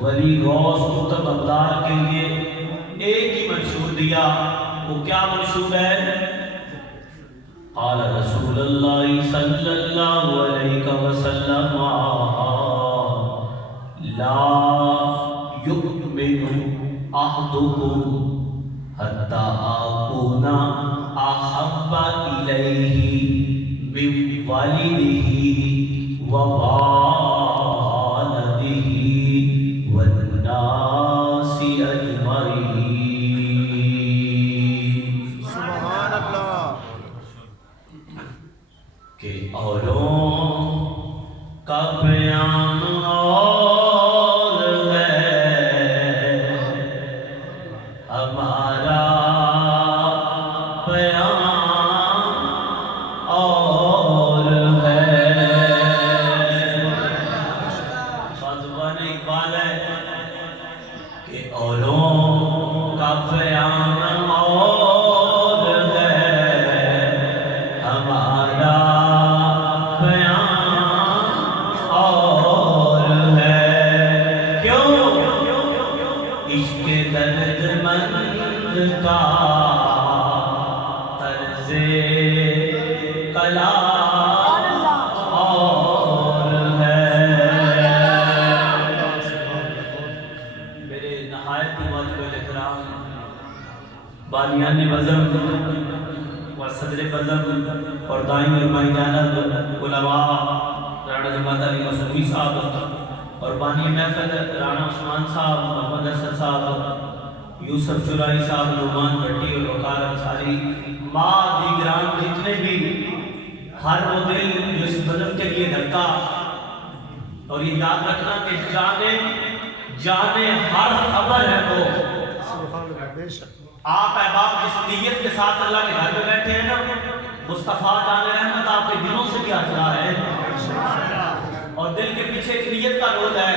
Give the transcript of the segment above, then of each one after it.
ولی غوث قطب ابدال کے لیے ایک ہی منشور دیا. وہ کیا منشور ہے؟ قال رسول اللہ صلی اللہ علیہ وسلم لا یؤمن احدکم حتی اکون احب الیہ من والدہ ووالدہ والناس اجمعین. سبحان اللہ. کہ اوروں کا پیام اور ہے ہمارا پیام اور ہے. زبان اقبال ہے کہ اوروں کا پیام اور ہے ہمارا پیام اور ہے. کیوں؟ عشق درد مند کا طرز کلام اور ہے. میرے نہایت واجب الاحترام بانیان وزم و صدر بزم اور دائیں اور مائی جانب علماء رانا جماعت علی مسعودی صاحب اور بانی محفل رانا عثمان صاحب، محمد حسن صاحب، یوسف شرائی صاحب، نعمان بھٹی اور وقار انصاری، ماں دیگران جتنے بھی ہر وہ دل جو اس بزم کے لیے دھڑکا. اور یہ یاد رکھنا کہ جانے ہر خبر ہے وہ. سبحان اللہ. بے شک. آپ احباب جس نیت کے ساتھ اللہ کے گھر میں بیٹھے ہیں نا، مصطفیٰ جان رحمت آپ کے دلوں سے بھی آسرا ہے. اور دل کے پیچھے ایک نیت کا رول ہے.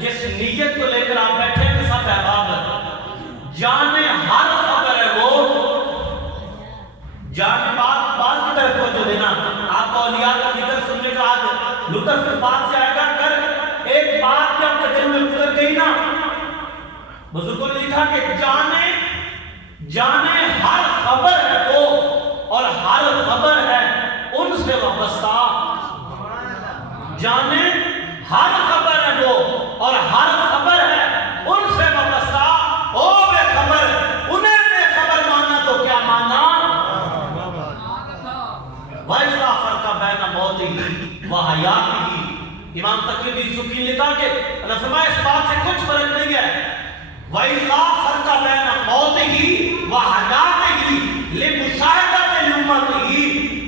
جس نیت کو لے کر آپ بیٹھے ہیں سب احباب جانے ہر خبر ہے وہ. جانے بات کی طرف توجہ دینا. آپ کو اولیاء کا ذکر سننے کا آج لطف کے بات سے آئے گا. کر ایک بات جو آپ کے دل میں گزر گئی نا، بزرگوں نے لکھا کہ جانے ہر خبر ہے وہ اور ہر خبر ہے ان سے وابستہ. جانے ہر خبر ہے وہ اور ہر خبر ہے ان سے وابستہ. او بے خبر انہیں بے خبر ماننا تو کیا ماننا. وَإِذَا فَرْقَ بَيْنَ مَوْتِهِ وَحَيَاتِهِ. امام تقی سبکی نے لکھا کہ فرمایا اس بات سے کچھ فرق نہیں ہے. وَإِذَا فَرْقَ بَيْنَ مَوْتِهِ وَحَيَاتِهِ لِمُشَاهِدَةِ الْأُمَّةِ.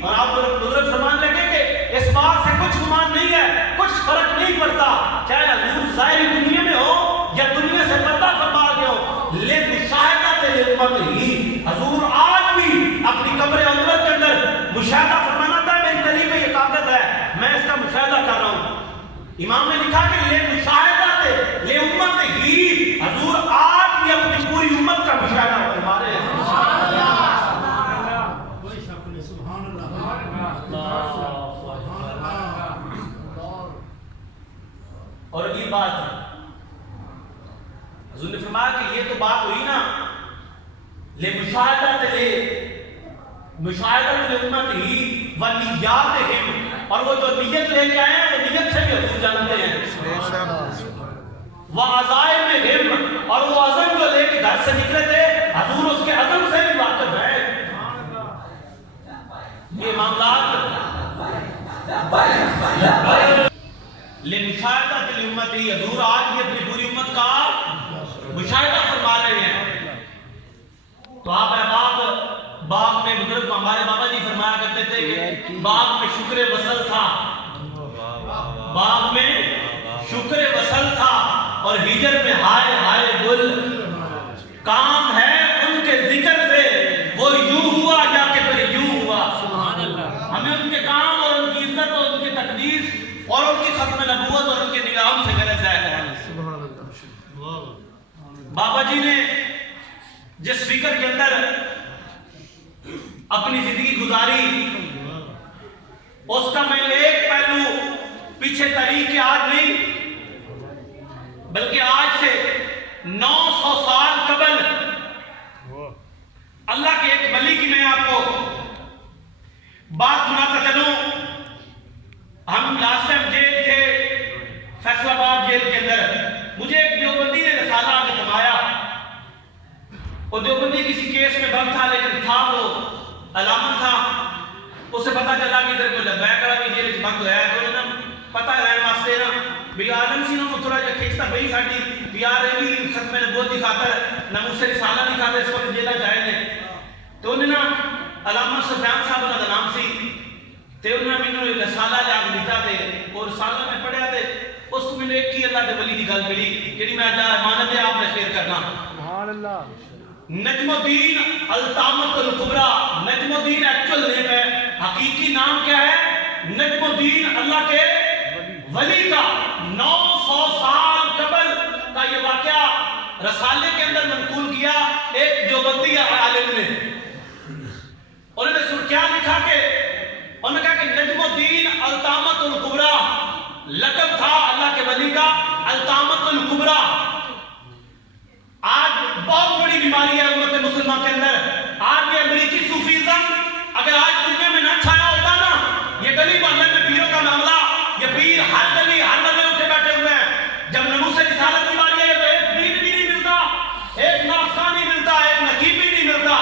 اور آپ بزرگ فرمان لگے کہ اس بات سے کچھ گمان نہیں ہے، کچھ فرق نہیں پڑتا چاہے حضور ظاہری دنیا میں ہو یا دنیا سے پردہ فرما کے ہو. لِمُشَاهِدَةِ الْأُمَّةِ. حضور آج بھی اپنی قبر انور کے اندر مشاہدہ فرمانا تھا. میری دلیل میں یہ طاقت ہے، میں اس کا مشاہدہ کر رہا ہوں. امام نے لکھا کہ لِمُشَاهِدَةِ الْأُمَّةِ. حضور آج بھی اپنی پوری امت کا مشاہدہ فرما رہے ہیں. اور یہ بات حضور نے فرمایا کہ یہ تو بات ہوئی نا لمشاہدت امت ہی ونیاتہم، اور وہ جو نیت لے کے آئے ہیں وہ نیت سے بھی حضور جانتے ہیں، وعزائمہم، اور وہ عزم جو لے کے گھر سے نکلے تھے حضور اس کے عزم سے بھی واقف ہے۔ یہ معاملات لمشاہدت الامت ہی، حضور آج بھی اپنی پوری امت کا مشاہدہ فرما رہے ہیں۔ تو آپ احباب باغ میں بزرگ ہمارے بابا جی فرمایا کرتے تھے کہ باغ میں شکر وصل تھا، باغ میں شکر وصل تھا، اور ہجر میں ہائے ہائے گل، کام ہے ان کے ذکر سے وہ یوں ہوا جا کے پھر یوں ہوا۔ ہمیں ان کے کام اور ان کی عزت اور ان کی تقدیس اور ان کی ختم نبوت اور ان کے نظام سے غرض ہے۔ بابا جی نے جس فکر کے اندر اپنی زندگی گزاری اس کا میں ایک پہلو پیچھے تاریخ کے آج نہیں بلکہ آج سے 900 سال قبل اللہ کے ایک ولی کی میں آپ کو بات سناتا چلوں۔ ہم لاسٹ ٹائم جیل تھے، فیصل آباد جیل کے اندر، مجھے ایک دیوبندی نے رسالہ آگے تھمایا، وہ دیوبندی کسی کیس میں بند تھا لیکن تھا وہ علامت تھا، اسے پتا چلا کہ ادھر کوئی لبیک کڑا بھی جیل بند ہوا ہے، تو انہوں نے پتہ رہن واسطے نا بھی عالم سی نو تھوڑا جا کھینچتا بھئی ساڈی یار یہ بھی ختم نبوت کی خاطر ناموسے رسالہ کی خاطر اس وقت جیلا جائے نے، تو انہوں نے علامہ سفیان صاحب انہوں کا نام سی، تے انہوں نے مینوں رسالہ جا کے دیتا تے اور رسالہ میں پڑھیا تے اس میں ایک ہی اللہ دے ولی دی گل ملی جڑی میں اج امانت ہے آپ نے شیئر کرنا۔ سبحان اللہ۔ نجم الدین الطامۃ الکبریٰ، نجم الدین ایکچول نیم ہے، حقیقی نام کیا ہے؟ نجم الدین، اللہ کے ولی کا 900 سال قبل کا یہ واقعہ رسالے کے اندر منقول کیا ایک دیوبندی عالم نے۔ انہوں نے کیا لکھا کہ انہوں نے کہا کہ نجم الدین الطامۃ الکبریٰ لقب تھا اللہ کے ولی کا الطامۃ الکبریٰ۔ آج بہت بڑی بیماری ہے امت مسلمہ کے اندر، آج یہ امریکی صوفیزم اگر آج دنیا میں نہ چھایا ہوتا نا، یہ گلی محلے میں پیروں کا معاملہ، یہ پیر ہر گلی ہر محلے اٹھے بیٹھے ہوئے ہیں، جب ناموس رسالت کی باری ہے تو ایک پیر بھی نہیں ملتا، ایک ناقصہ نہیں ملتا، ایک نقیب بھی نہیں ملتا۔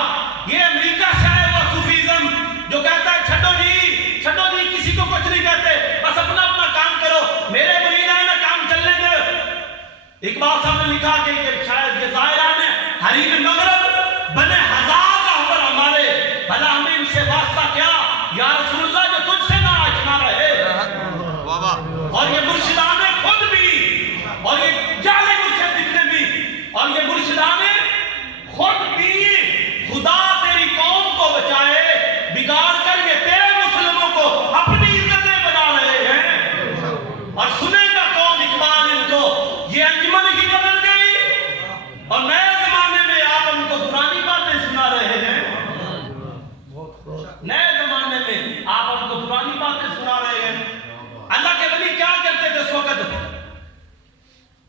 یہ امریکہ سے آیا ہوا صوفیزم جو کہتا ہے چھڈو جی کسی کو کچھ نہیں کہتے، بس اپنا اپنا کام کرو، میرے مرید آئے نا کام چلنے دے۔ اقبال صاحب نے لکھا کہ شاید یہ ظاہران حریب مغرب بنے ہزار رہبر ہمارے، بھلا ہمیں ان سے واسطہ کیا یا رسول اللہ جو تجھ سے نہ آشنا رہے۔ اور یہ مرشدان خود بھی اور یہ جعلی مرشد جتنے بھی اور یہ مرشدان خود بھی خدا تیری قوم کو بچائے، بگاڑ کر یہ تیرے مسلموں کو اپنی عزتیں بنا رہے ہیں، اور سنے گا کون اقبال ان کو؟ یہ انجمن ہی بدل گئی اور نئے زمانے میں آپ ان کو پرانی باتیں سنا رہے ہیں، نئے زمانے میں آپ ان کو پرانی باتیں سنا رہے ہیں۔ اللہ کے ولی کیا کرتے تھے اس وقت؟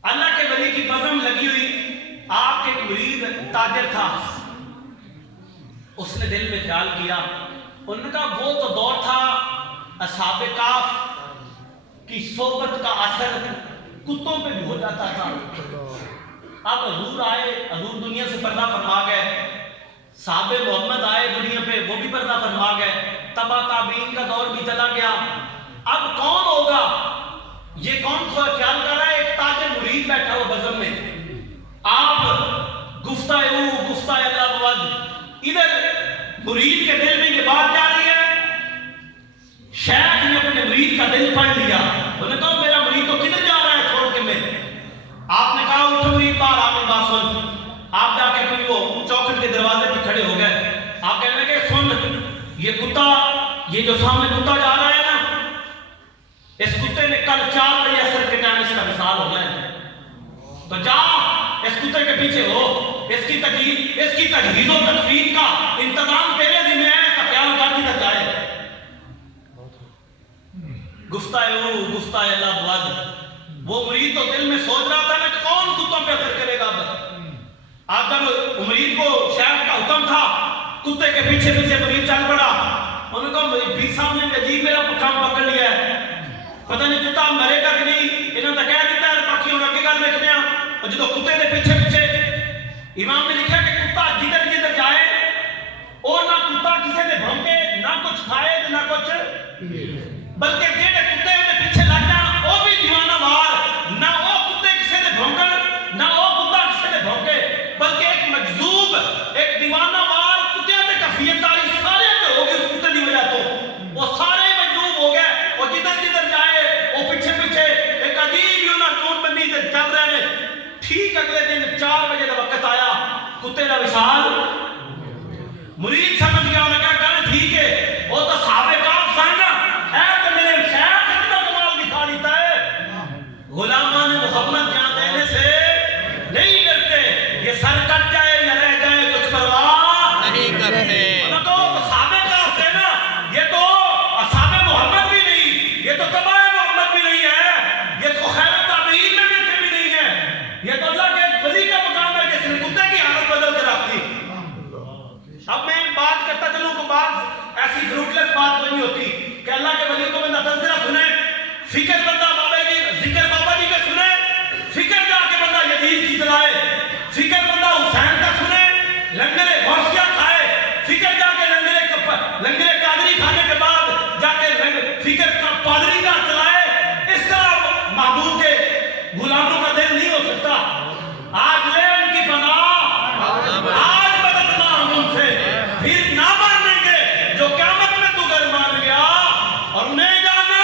اللہ کے ولی کی بزم لگی ہوئی، آپ کے ایک مرید تاجر تھا، اس نے دل میں خیال کیا، انہوں نے کہا وہ تو دور تھا اصحاب کاف کی صحبت کا اثر کتوں پہ بھی ہو جاتا تھا۔ اب حضور آئے، حضور دنیا سے پردہ فرما گئے، صحابہ محمد آئے دنیا پہ، وہ بھی پردہ فرما گئے، تبا تابعین کا دور بھی چلا گیا، اب کون ہوگا؟ یہ کون خیال کر رہا ہے؟ ایک تاجر مرید بیٹھا ہوا بزم میں، آپ گفتہ اللہ بود، ادھر مرید کے دل میں یہ بات جا رہی ہے، شیخ نے اپنے مرید کا دل پڑھ لیا، انہوں نے کہا میرا مرید تو کدھر جا رہا ہے چھوڑ کے میں؟ آپ نے کہا اٹھو مرید بار آمین بات سن، آپ جا کے پھر وہ چوکھٹ کے دروازے پہ کھڑے ہو گئے، آپ کہنے لگے سن یہ کتا، یہ جو سامنے کتا جا رہا ہے نا، اس کتے نے کل 4 بجے عصر کے ٹائم اس کا وصال ہو گیا، تو جا اس کتے کے پیچھے ہو، اس کی تجہیز و تکفین کا انتظام تیرے ذمہ ہے، اس کا خیال کر کدھر جائے۔ گفتہ اللہ بود، وہ مرید تو دل میں سوچ رہا تھا کہ کون کتوں پہ اثر کرے گا اب جب مرید کو شیخ کا حکم تھا کتے کے پیچھے پیچھے مرید چل پڑا انہوں نے کہا پیر صاحب نے عجیب میرا کام پکڑ لیا ہے پتہ نہیں کتا مرے گا کہ نہیں انہوں نے کہہ دیتا ہے باقی انہوں نے گل دیکھنے اور جدو کتے کے پیچھے پیچھے امام نے لکھا کہ کتا جدھر جدھر جائے اور نہ کتا کسی نے بھونکے نہ کچھ کھائے نہ کچھ بلکہ جہے کتے کے پیچھے لگ جان وہ بھی دیوانہ مار نہ وہ کتے کسی نے بھونکن نہ وہ کتا کسی نے بھونکے بلکہ ایک مجذوب ایک دیوانہ مار کتے نے کفیت داری سارے تے ہو گئے اس کتے دی وجہ تو وہ سارے مجذوب ہو گئے اور جدھر جدھر جائے وہ پیچھے پیچھے ایک عجیب ہی انہاں چون بندی تے چل رہے ہیں ٹھیک اگلے دن 4 بجے کا وقت آیا کتے دا وصال مرید سمجھ گیا انہوں نے کہا گل ٹھیک ہے وہ تو صحابہ کاف سن اے تو میرے شیخ اتنا کمال دکھا دیتا ہے غلامان محمد جان دینے سے نہیں ڈرتے یہ سر کٹ جائے یا رہ جائے کچھ پرواہ نہیں کرتے تو صحابہ کاف تھے نا یہ تو اصحاب محمد بھی نہیں یہ تو تبع محمد بھی نہیں ہے یہ تو خیر تابعین میں بھی نہیں ہے یہ تو اللہ کے ولی کا مقام ہے جس نے کتے کی حالت بدل کے رکھ دی اب میں بات کرتا چلوں کہ بات ایسی فروٹلیس بات کوئی نہیں ہوتی کہ اللہ کے ولی کو بندہ تذکرہ سنے فکر بندہ بابا جی ذکر بابا جی کا سنے فکر جا کے بندہ یزید کی چلائے فکر بندہ حسین کا سنے لنگر غوثیہ کھائے فکر جا کے لنگر قادری کھانے کے بعد جا کے فکر کا پادری کا چلائے اس طرح محبوب کے غلاموں کا دل نہیں ہو سکتا آج لے ان کی پناہ آج بدلنا ہم ان سے پھر نہ مانیں گے جو قیامت میں تو گر مان گیا اور انہیں جانا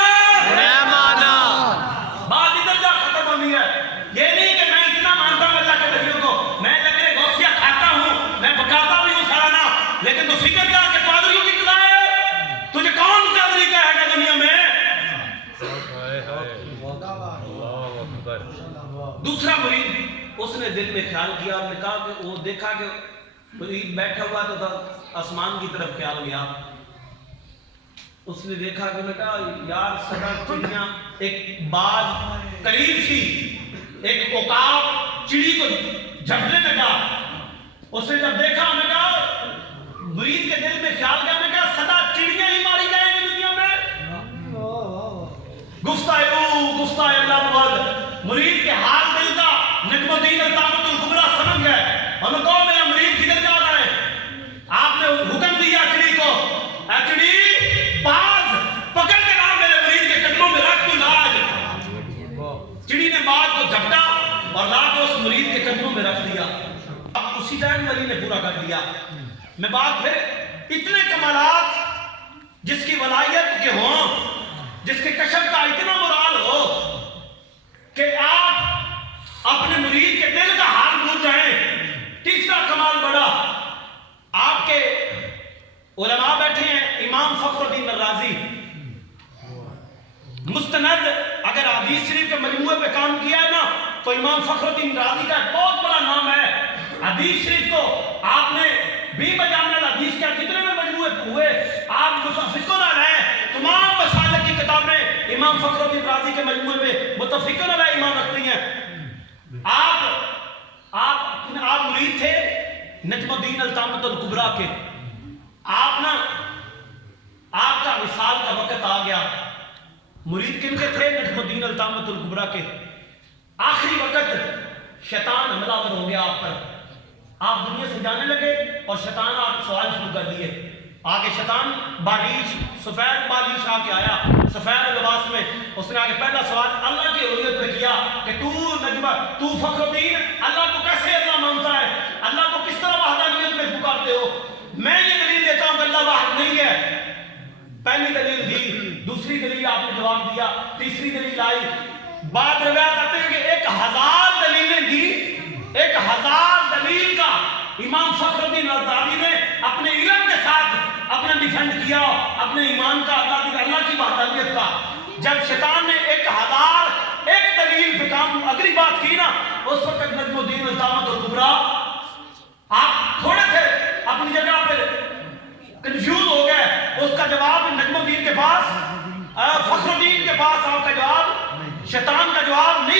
بات ادھر جا ختم ہونی ہے یہ نہیں کہ میں اتنا مانتا ہوں اللہ کے ولیوں کو میں لنگر غوثیہ کھاتا ہوں میں پکاتا بھی ہوں سالانہ لیکن تو فکر جا کے پادریوں کی چلائے تجھے کون قادری کہے گا دنیا میں دوسرا مرید اس نے دل میں خیال کیا اور نے کہا کہ وہ دیکھا کہ مرید بیٹھا ہوا تو آسمان کی طرف خیال گیا اس نے دیکھا کہ انہوں نے کہا یار سدا چڑیاں ایک باز قریب سی ایک عقاب چڑی کو جھپنے لگا اس نے جب دیکھا انہوں نے کہا مرید کے دل میں خیال کیا انہوں نے کہا سدا چڑیاں ہی ماری جائیں گی دنیا میں گفتہ اللہ مواد مرید کے حال دل کا نجم الدین الطامۃ الکبریٰ سمجھ گئے اور انہوں نے کہا میرا مرید کدھر جا رہا ہے آپ نے حکم دیا چڑی کو اے چڑی باز پکڑ کے لا میرے مرید کے قدموں میں رکھ تو لاج چڑی نے باز کو جھپٹا اور لا کے اس مرید کے قدموں میں رکھ دیا اب اسی ٹائم ولی نے پورا کر دیا میں بات پھر اتنے کمالات جس کی ولایت کے ہوں جس کے کشف کا اتنا مراد ہو کہ آپ اپنے مرید کے دل کا حال بھول جائیں تیسرا کمال بڑا آپ کے علماء بیٹھے ہیں امام فخر الدین الرازی مستند اگر حدیث شریف کے مجموعے پہ کام کیا ہے نا تو امام فخر الدین الرازی کا بہت بڑا نام ہے حدیث شریف کو آپ نے بھی بجامع الحدیث کیا کتنے میں مجموعے ہوئے آپ متفقون علیہ تمام مسالک کی کتابیں امام فخر الدین الرازی کے مجموعے میں متفقون علیہ امام رکھتی ہیں آپ مرید تھے نجم الدین الطامۃ الکبریٰ کے آپ کا وصال کا وقت آ گیا مرید کن کے تھے نجم الدین الطامۃ الکبریٰ کے آخری وقت شیطان حملہ آور ہو گیا آپ پر آپ دنیا سے جانے لگے اور شیطان آپ سوال شروع کر دیے آگے شیطان بالیش سفید بالیش آ کے آیا سفید لباس میں اس نے آگے پہلا سوال اللہ کی الوہیت پہ کیا کہ تو فخر الدین اللہ کو کیسے اللہ مانتا ہے اللہ کو کس طرح وحدانیت میں پکارتے ہو میں یہ دلیل دیتا ہوں کہ اللہ واحد نہیں ہے پہلی دلیل دی دوسری دلیل آپ نے جواب دیا تیسری دلیل آئی بعد روایت آتے ہیں کہ 1000 دلیلیں دی 1000 دلیل کا امام فخر الدین الرازی نے اپنے علم کے ساتھ اپنا ڈیفینڈ کیا اپنے ایمان کا اللہ کی وحدانیت کا جب شیطان نے 1000 ایک دلیل پہ کام اگلی بات کی نا اس وقت نجم الدین الطامۃ الکبریٰ آپ تھوڑے سے اپنی جگہ پہ کنفیوز ہو گئے اس کا جواب نجم الدین کے پاس فخر الدین کے پاس آپ کا جواب شیطان کا جواب نہیں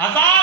1000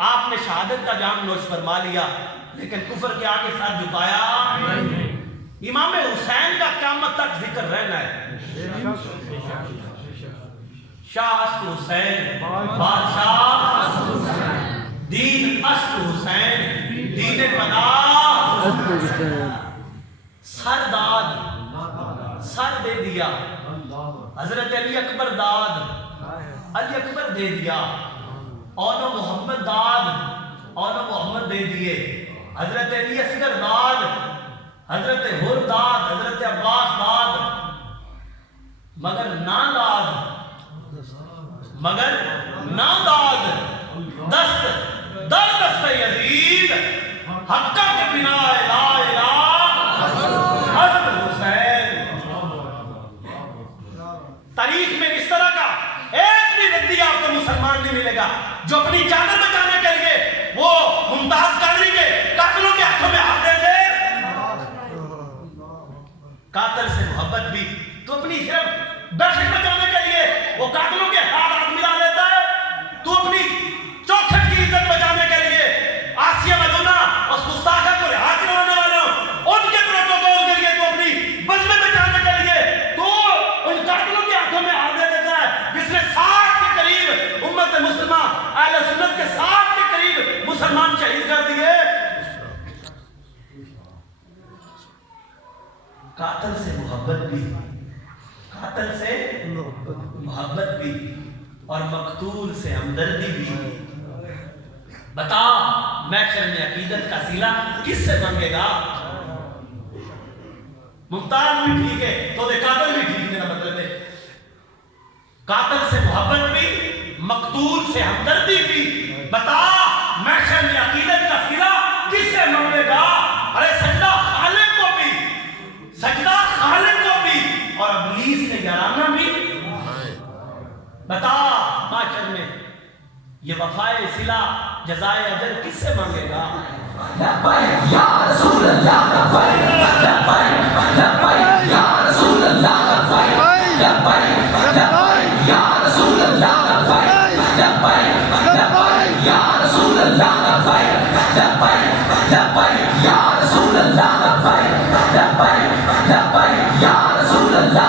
آپ نے شہادت کا جام نوش فرما لیا لیکن کفر کے آگے ساتھ جھکایا امام حسین کا قیامت تک ذکر رہنا ہے شاہ اصل حسین بادشاہ دین اصل حسین دین پناہ سر داد سر دے دیا حضرت علی اکبر داد علی اکبر دے دیا اولو محمد داد اولو محمد دے دیے حضرت علی اصغر داد حضرت حر داد حضرت عباس داد مگر نہ داد دست در دست یزید حقہ کے بنا لا الہ حسن حسین تاریخ میں اس طرح کا ایک بھی ردی آپ کو مسلمان نہیں ملے گا جو اپنی چادر بچانے کے لیے وہ ممتاز قادری کے قاتلوں کے ہاتھوں میں ہاتھ دے دے قاتل سے محبت بھی تو اپنی صرف دہشت بچانے کے لیے وہ قاتلوں کے ہاتھ ملا لیتا ہے تو اپنی چوکھٹ کی عزت بچانے کے لیے آسیہ مدونہ اس گستاخہ کو رہا کروانے والوں ان کے پروٹوکول کے لیے تو اپنی بزمیں بچانے کے لیے تو ان قاتلوں کے ہاتھوں میں ہاتھ دے دیتا ہے جس نے 60 کے قریب امت مسلمہ اہل سنت کے 60 کے قریب مسلمان شہید کر دیے قاتل سے محبت بھی اور مقتول سے ہمدردی بھی بتا محشر میں عقیدت کا صلہ کس سے مانگے گا ممتاز بھی ٹھیک ہے تو دے قاتل بھی ٹھیک ہے مطلب ہے قاتل سے محبت بھی مقتول سے ہمدردی بھی بتا محشر میں عقیدت کا صلہ کس سے مانگے گا ارے سجدہ خالق کو بھی اور ابلیس سے یارانہ بھی بتا محشر میں یہ وفائے صلہ جزائے اجر کس سے مانگے گا لبیک یا رسول اللہ لبیک یا رسول اللہ لبیک یا رسول اللہ لبیک یا رسول اللہ لبیک یا رسول اللہ لبیک یا رسول اللہ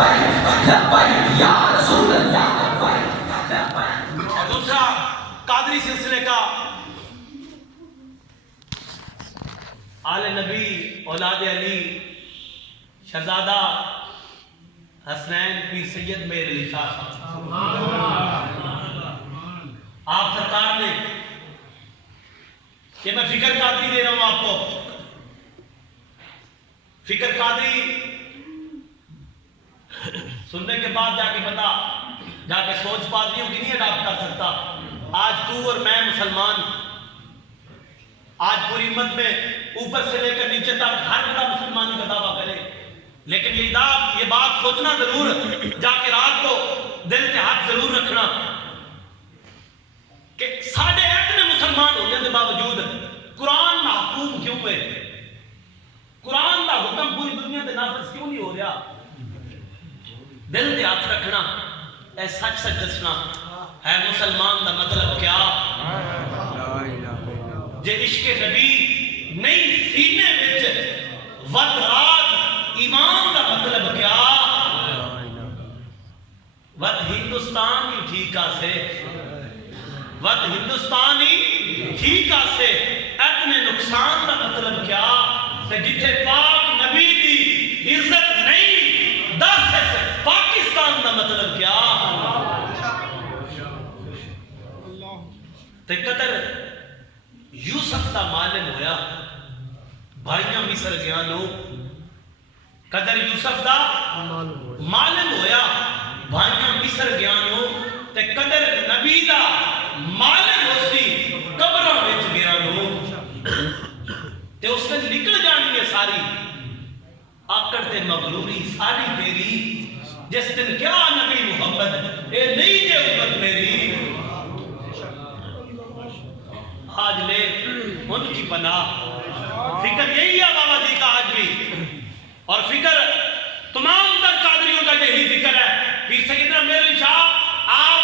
لبیک یا رسول اللہ اور دوسرا قادری سلسلے کا آل نبی اولاد علی شہزادہ حسنین پیر سید میر علی شاہ آپ سرکار نے کہ میں فکر قادری دے رہا ہوں آپ کو فکر قادری سننے کے بعد جا کے سوچ پادریوں کی نہیں اڈاپٹ کر سکتا آج تو اور میں مسلمان آج پوری امت میں اوپر سے لے کر نیچے تک ہر بڑا مسلمانی کا دعویٰ کرے لیکن یہ بات سوچنا ضرور جا کے رات کو دل کے ہاتھ ضرور رکھنا کہ ساڑھے اتنے مسلمان ہونے کے باوجود قرآن محکوم کیوں ہوئے قرآن کا حکم پوری دنیا میں نافذ کیوں نہیں ہو رہا دل کے ہاتھ رکھنا اے سچ سچ دسنا ہے مسلمان دا مطلب کیا جے عشق نبی نہیں سینے وچ ود راز ایمان دا مطلب کیا ود ہندوستان ہی ٹھیکا سے ود ہندوستان ہی ٹھیکا سے اتنے نقصان دا مطلب کیا کہ جتھے پاک نبی دی عزت نہیں دس ہے پاکستان دا مطلب کیا تے قدر یوسف دا معلم ہویا بھائیاں مصر گیا نو قدر یوسف دا معلم ہویا بھائیاں مصر گیا نو تے قدر نبی دا معلم ہوسی قبروں وچ گیا نو تے اس نے نکل جانی ہے ساری آکڑ تے مغروری ساری تیری جس دن کیا نبی محمد اے نہیں جے امت میری آج لے ان کی پناہ فکر یہی ہے بابا جی کا آج بھی اور فکر تمام تر قادریوں کا یہی فکر ہے پیر سیدنا میر علی شاہ آپ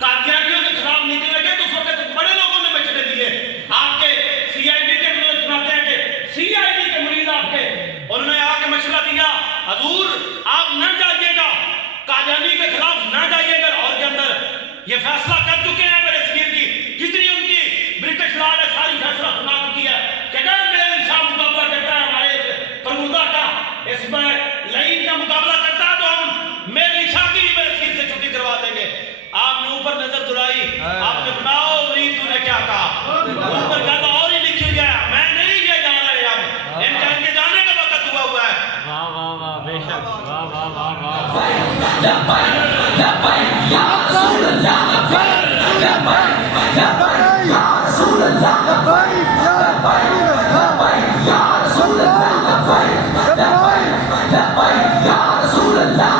قادیانیوں کے خلاف نکلے گے تو اس وقت فیصلہ کر چکے ہیں میرے صغیر کی جتنی ان کی برٹش لا نے ساری فیصلہ سنا چکی ہے کہ اگر میرے شاہ مقابلہ کرتا ہے ہمارے پرمودہ کا اس میں لائن کا مقابلہ کرتا ہے تو ہم میرے شاہ کی بھی میرے صغیر سے چھٹی کروا دیں گے. آپ نے اوپر نظر دوڑائی, آپ نے بناؤ مرید تو نے کیا کہا, اوپر گل اور ہی لکھی گیا, میں نہیں یہ جا رہے اب ان کا ان کے جانے کا وقت ہوا ہوا ہے. واہ واہ واہ بے شک, واہ واہ واہ واہ. یا رسول اللہ یا رسول اللہ یا رسول اللہ.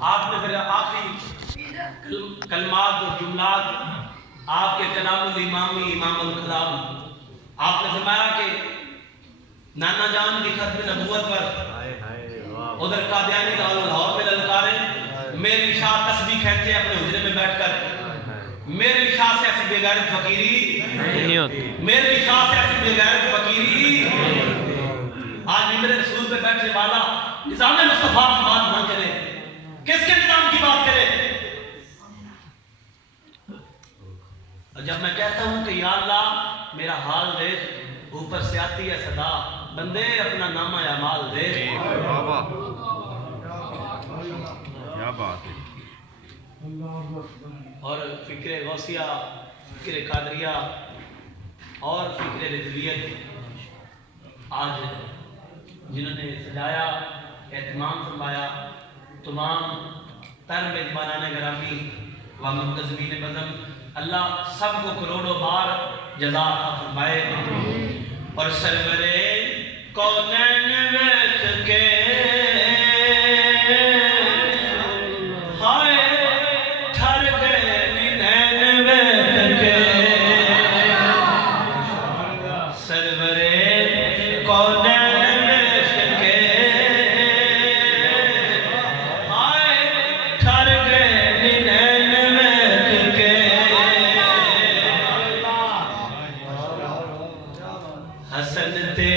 آپ نے پھر آخری کلمات اور جملات آپ کے کلام الامامی امام الکلام آپ نے فرمایا کہ نانا جان کی ختم نبوت پر ادھر قادیانی لاہور میں للکاریں, میرے شاہ تسبیح کھینچتے اپنے حجرے میں بیٹھ کر, میرے شاہ سے ایسی بےغیرت فقیری نہیں ہوتی, میرے شاہ سے ایسی بےغیرت فقیری. آج ممبر رسول پہ بیٹھنے والا نظام مصطفیٰ کی بات نہ کرے, کس کے نظام کی بات کرے؟ اور جب میں کہتا ہوں کہ یا اللہ میرا حال دیکھ, اوپر سے آتی ہے صدا بندے اپنا نامہ اعمال دیکھ. کیا بات ہے. اور فکر غوثیہ, فکر قادریہ اور فکر رضویت آج جنہوں نے سجایا, اہتمام فرمایا, تمام تر میزبانان گرامی و منتظمین بزم, اللہ سب کو کروڑوں بار جزا عطا فرمائے. اور سرورے کونین ویکھ کے ہائے ٹھر گئے نینین ویکھ کے, سرورے کونین ویکھ کے ہائے ٹھر گئے نینین ویکھ کے, حسن تے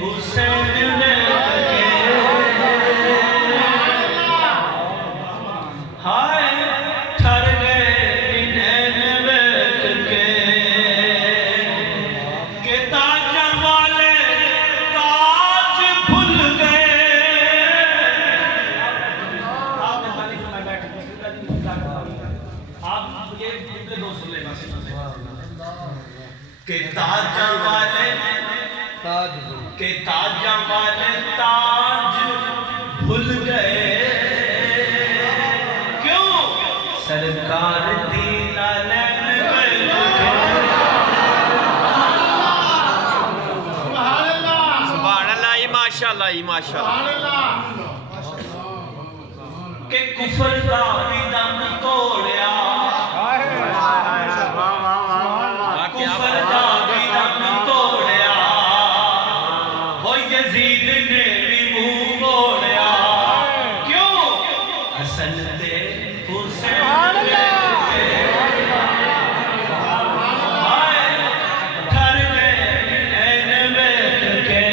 حسین ویکھ کے ہائے ٹھر گئے نینین ویکھ کے, کہ تاجاں والے تاج بھول گئے. آپ یہ دوسرے دوست سن لیں کہ تاجاں والے کہ تاجاں والے تاج بھول گئے, کیوں سرکار دی لالین ویکھ کے. سبحان اللہ, یہ ماشاءاللہ, یہ ماشاءاللہ. کہ کفر دا بھی دم توڑیا, کفر دا بھی دم توڑیا, وہ یزید نے بھی منہ موڑیا. کیوں حسن تے حسین ویکھ کے ہائے ٹھر گئے نینین ویکھ کے,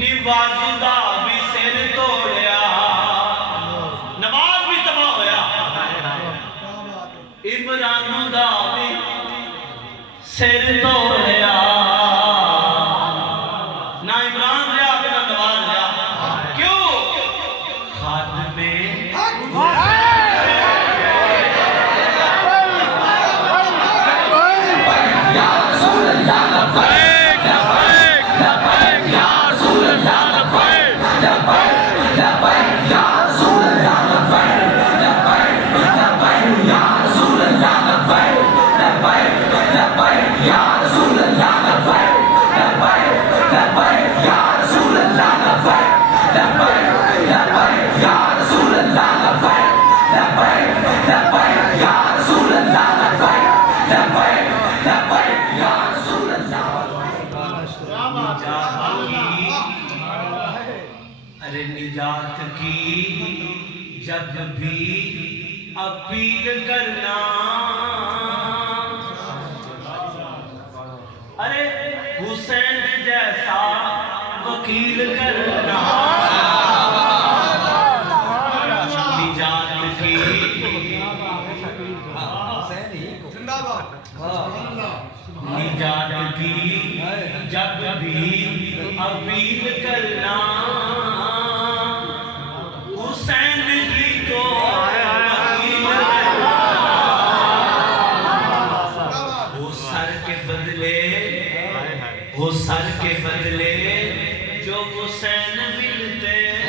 نواز دا بھی سر توڑیا, نواز بھی تباہ ہویا, عمران دا بھی سر توڑیا, نہ عمران رہا کہ نہ نواز رہا. کیوں خادم یا رسول اللہ یا رسول اللہ یا رسول ارے نجات کی جب بھی اپیل کرنا, ارے حسین جیسا وکیل کرنا, کبھی اپیل کرنا حسین ہی کو وکیل کرنا وہ سر کے بدلے وہ سر کے بدلے جو حسین ملتے